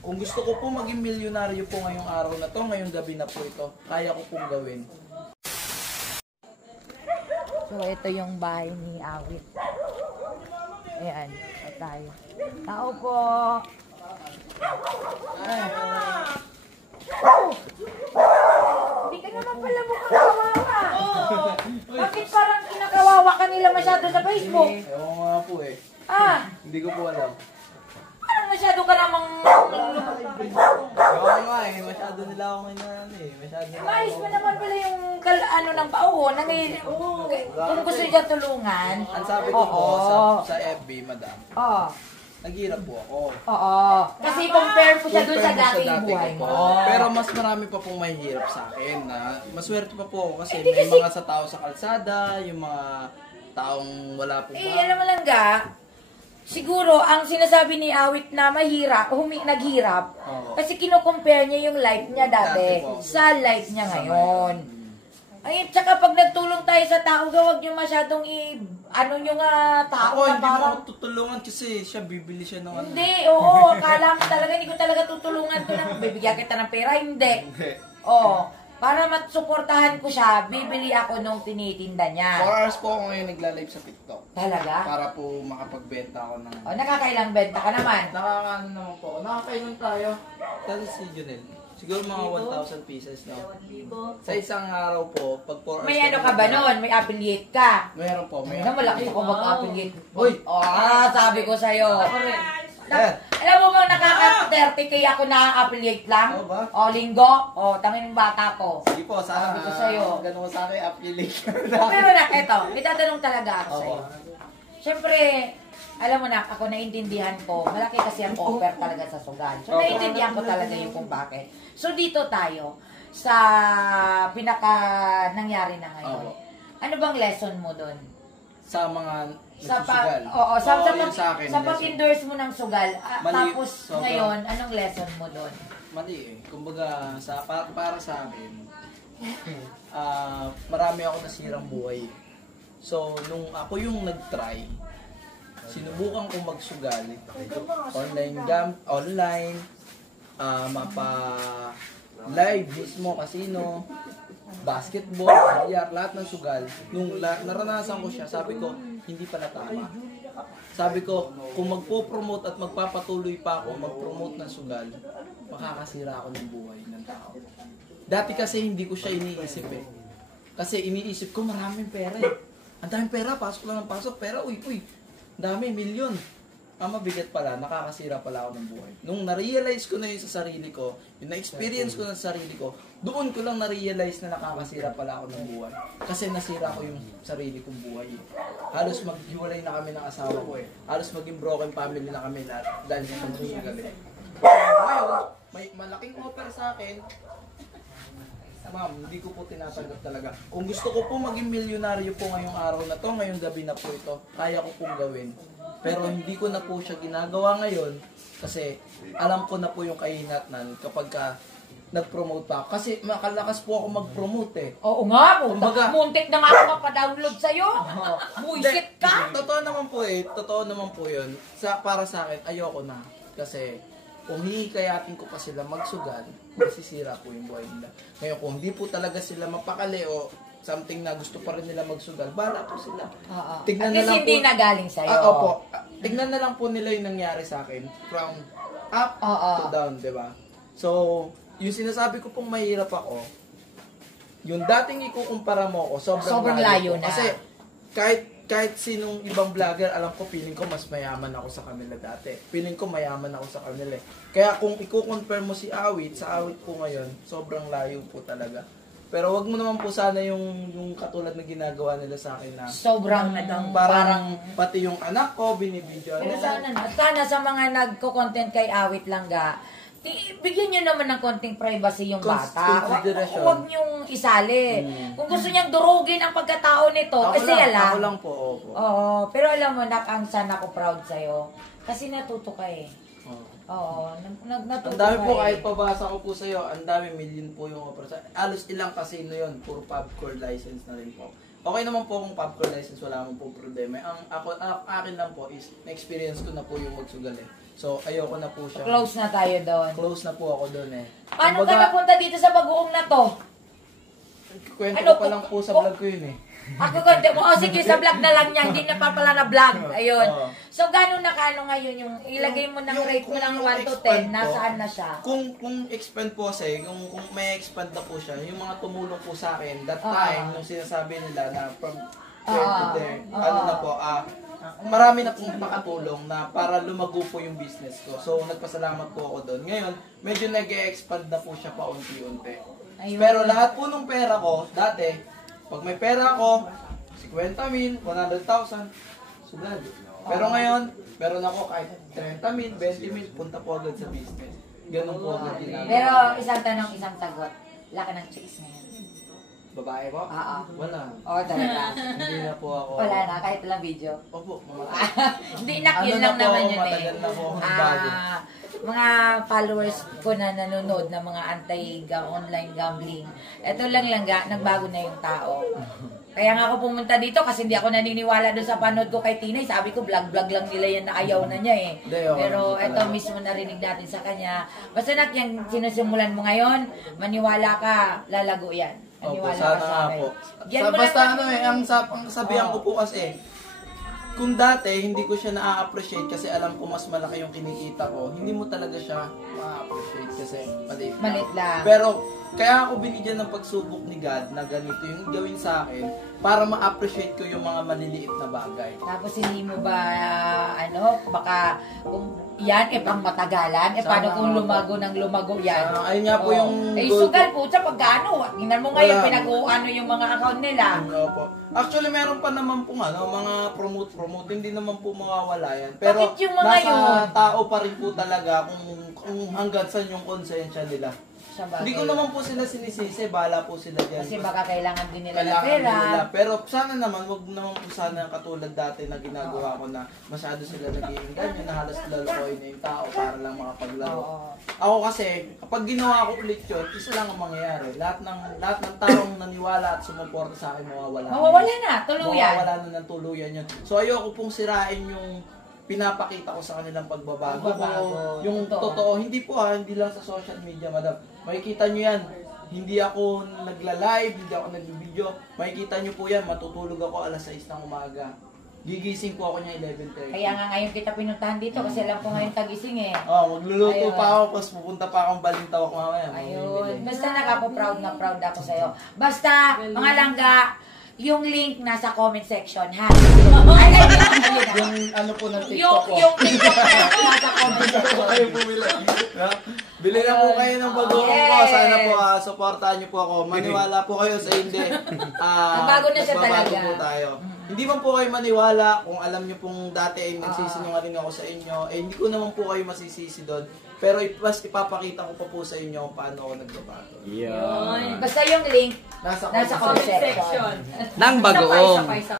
Kung gusto ko po maging milyonaryo po ngayong araw na to, ngayong gabi na po ito, kaya ko pong gawin. So, ito yung bahay ni Awit. Ayan, tayo. Tao po! Hindi ka naman pala mukhang kawawa. Bakit parang kinakawawa ka nila masyado sa Facebook? Ewan nga po eh. Hindi ko po alam. Parang masyado ka namang... Ewan nga eh, masyado nila ako ngayon eh. Maayos mo naman pala yung ng pauho. Kung gusto niya tulungan. Ang sabi ko po sa FB, madam. Naghirap po ako. Kasi compare ko siya dun sa dating buhay mo. Pero mas marami pa pong mahihirap sa akin. Maswerte pa po ako kasi may mga sa tao sa kalsada, yung mga taong wala po ba. Alam mo lang siguro ang sinasabi ni Awit na mahirap, naghirap, kasi kino-compare niya yung life niya dati sa life niya ngayon. Ay, tsaka pag nagtulong tayo sa tao, huwag niyo masyadong tao ako, na hindi parang... mo tutulungan kasi siya, bibili siya ng ano. Hindi, oo, akala mo talaga, hindi ko talaga tutulungan ko na bibigyan kita ng pera, hindi. Para matsuportahan ko siya, bibili ako nung tinitinda niya. 4 hours po ako ngayon nagla-live sa TikTok. Talaga? Para po makapagbenta ako ng... Nakakailang benta ka naman? Nakakaano naman po ako. Nakakailan tayo. Kasi si Junel. Siguro mga 1,000 pieces, no? Sa isang araw po, pag 4 hours... May ano ka ba nun? May affiliate ka? Meron po. May malaki ko mag-affiliate. Uy! Sabi ko sa'yo. Alam mo bang nakaka-30k ako na-affiliate lang? Oo ba? Linggo? Tangin ng bata ko. Sige po, sana ko sa'yo. ganun ko sa akin, affiliate. Pero eto, may tatanong talaga ako sa'yo. Siyempre, alam mo na, ako naiintindihan ko, malaki kasi ang offer talaga sa sugal. So, naiintindihan ko talaga yung kung bakit. So, dito tayo sa pinaka nangyari na ngayon. Ano bang lesson mo doon? Sa mga sugal? Sa pag-endorse mo ng sugal. Tapos, ngayon, anong lesson mo doon? Mali eh. Kumbaga, para sa akin, marami ako nasirang buhay. So, nung ako yung nag-try, sinubukan ko magsugal, online, mapa-live mismo, casino, basketball, lahat ng sugal. Nung naranasan ko siya, sabi ko, hindi pala tama. Sabi ko, kung magpo-promote at magpapatuloy pa ako mag-promote ng sugal, makakasira ako ng buhay ng tao. Dati kasi hindi ko siya iniisip eh. Kasi iniisip ko maraming pera eh. Ang daming pera, pasok lang ng pasok, pera, uy, dami, milyon. Mabigat pala, nakakasira pala ako ng buhay. Nung na-realize ko na yun sa sarili ko, yung na-experience ko na sa sarili ko, doon ko lang na-realize na nakakasira pala ako ng buhay. Kasi nasira ko yung sarili kong buhay. Halos maghiwalay na kami ng asawa ko eh. Halos maging broken family na kami lahat dahil sa pagsusugal eh. Ngayon, may malaking offer sa akin. Ma'am, hindi ko po tinatanggap talaga. Kung gusto ko po maging milyonaryo po ngayong araw na to, ngayong gabi na po ito, kaya ko pong gawin. Pero hindi ko na po siya ginagawa ngayon kasi alam ko na po yung kahinatnan kapag nag-promote pa ako. Kasi makalakas po ako mag-promote eh. Oo nga, muntik na nga ako mapadownload sa'yo. Buisit ka. Totoo naman po eh. Totoo naman po yun. Para sa akin, ayoko na. Kasi kung hihikayatin ko pa sila magsugal, masisira po yung buhay nila. Ngayon, kung hindi po talaga sila mapakali o something na gusto pa rin nila magsugal, bahala po sila. Tignan na lang hindi na galing sa'yo. Opo. Tignan na lang po nila yung nangyari sa akin. From up to down, diba? So, yung sinasabi ko pong mahirap ako, yung dating ikukumpara mo ako, sobrang layo na. Kasi kahit sinong ibang vlogger, alam ko, feeling ko mas mayaman ako sa kanila dati. Feeling ko mayaman ako sa kanila eh. Kaya kung i-compare mo si Awit, sa Awit ko ngayon, sobrang layo po talaga. Pero wag mo naman po sana yung katulad na ginagawa nila sa akin na sobrang parang pati yung anak ko, binibidyo. Sana sa mga nagko-content kay Awit lang bigyan nyo naman ng konting privacy yung bata. Huwag nyong isali. Kung gusto niyang durugin ang pagkatao nito, kasi alam. Ako lang po. Oo, pero alam mo, ang sana ko proud sa'yo. Kasi natuto ka eh. Oo, natuto ka. Ang dami po, kahit pabasa ko po sa'yo, ang dami, million po yung offer. Alos ilang casino yun, puro popcorn license na rin po. Okay naman po kung popcorn license, wala naman po problema. Ang akin lang po is, na-experience ko na po yung magsugal eh. So, ayoko na po siya. Close na tayo doon. Close na po ako doon eh. Paano ka napunta dito sa bagoong na to? Kwento Ano ko pa lang po sa vlog ko yun eh. Ako konti mo, sige sa vlog na lang niya, hindi na pa pala na vlog. Ayun. Oo. So, gano'n na kaano ngayon yung ilagay mo ng rate mo ng 1 to 10, nasaan na siya? Kung expand po kasi, kung may expand na po siya, yung mga tumulong po sa akin, that Oo. time, nung sinasabi nila na from there to Oo. there, Oo. ano na po, marami na pong nakatulong na para lumago po yung business ko. So, nagpasalamat po ako doon. Ngayon, medyo nag-e-expand na po siya pa unti-unti. Ayun. Pero lahat po nung pera ko, dati, pag may pera ako, 50,000, 100,000, sugal. Pero ngayon, meron ako kahit 30,000, 20,000, punta po agad sa business. Ganun po agad ginagawa. Pero isang tanong, isang sagot. Laka ng chicks ngayon. Babae po? Oo. Wala. Oo, talaga. Hindi na po ako. Wala na, kahit lang video. Opo, mamatay. Hindi nak, yun Ano lang na po naman ako, yun eh. matagal na po akong bago. Mga followers ko na nanonood ng mga anti-online gambling, eto lang nagbago na yung tao. Kaya nga ako pumunta dito kasi hindi ako naniniwala doon sa panood ko kay Tinay. Sabi ko, vlog lang nila yan na ayaw na niya eh. Hindi, oo, Pero hindi eto talaga. mismo narinig natin sa kanya. Basta nak, yung sinusimulan mo ngayon, maniwala ka, lalago yan. Opo, Maniwala sana ka sa nga akin. po. Yan mo Basta lang- ano eh, ang sabihan ko po kasi, kung dati hindi ko siya na-appreciate kasi alam ko mas malaki yung kinikita ko, hindi mo talaga siya ma-appreciate kasi maliit lang. Maliit lang. Pero kaya ako binigyan ng pagsubok ni God na ganito yung gawin sa akin para ma-appreciate ko yung mga maliliit na bagay. Tapos hindi mo ba, baka kung yan, pang matagalan, paano Sana kung nga po. lumago ng lumago yan? Ayun nga po yung goal sugal ko. po, sa pagkano? Tingnan mo ngayon, Wala. pinag-uano yung mga account nila. Opo. Actually, meron pa naman po mga promote, hindi naman po mawawala yan. Pero Bakit yung mga nasa yun? tao pa rin po talaga kung hanggang saan yung konsensya nila. Sa bagay. Hindi ko naman po sila sinisisi, bahala po sila dyan. Kasi baka kailangan din nila ng Kailangan pera. nila. Pero sana naman, wag naman po sana katulad dati na ginagawa ko na masyado sila nag-iinganyo na halos lalakoy na yung tao para lang makapaglaro. Oo. Ako kasi, kapag ginawa ko ulit yun, isa lang ang mangyayari. Lahat ng taong naniwala at sumuporta sa akin, mawawala. Mawawala na, tuluyan. Mawawala na ng tuluyan yun. So ayoko pong sirain yung pinapakita ko sa kanilang pagbabago. Pagbabago. Yung Totoo. totoo, hindi po hindi lang sa social media, madam. Makikita nyo yan. Hindi ako nagla-live, hindi ako nag-video. Makikita nyo po yan, matutulog ako alas 6 ng umaga. Gigising po ako niya 11:30. Kaya nga ngayon kita pinuntahan dito kasi alam ko ngayon tagising eh. Magluluto Ayun. pa ako, tapos pupunta pa akong Balintawak mamaya. Ayun. Basta proud na proud ako sa'yo. Basta, mga langga, yung link nasa comment section, ha? Yung ano po ng TikTok Yung, ko. yung TikTok nasa comment section. kayo bumili. Bili na po kayo ng bagoong ko. Yes. Sana po supportahan niyo po ako. Maniwala po kayo sa hindi. Nagbago na siya Nagbabago talaga. po tayo. Hindi man po kayo maniwala kung alam niyo pong dati ay nagsisinungaling ako sa inyo. Hindi ko naman po kayo masisisi doon. Pero ipapakita ko pa po sa inyo paano ako nagbabago. Basta yung link Nasa nasa comment section. Nang bagoong.